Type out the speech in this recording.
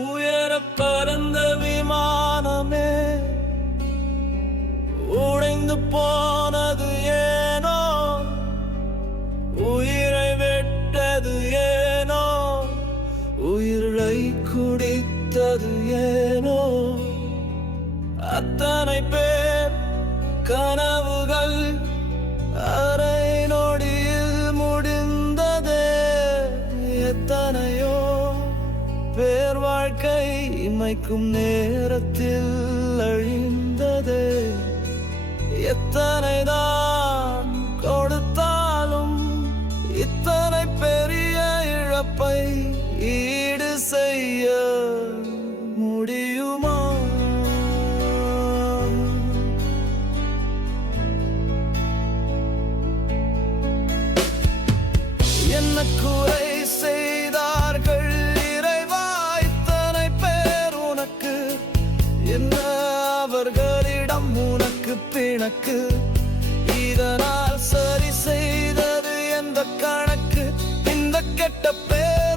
உயர பறந்த விமானமே உடைந்து போனது ஏனோ, உயிரை வெட்டது ஏனோ, உயிரை குடித்தது ஏனோ. அத்தனை பேர் கனவுகள் அரை நொடியில் முடிந்ததே. எத்தனையோ பேர் வாழ்க்கை இமைக்கும் நேரத்தில் அழிந்ததே. எத்தனைதான் கொடுத்தாலும் இத்தனை பெரிய இழப்பை ஈடு செய்ய முடியுமா? என்ன குறை செய்தார்கள் இறைவா இத்தனை பேர் உனக்கு? என்ன அவர்களிடம் உனக்கு பிணக்கு? இதனால் சரி செய்தது எந்த கணக்கு? இந்த கெட்ட பேர்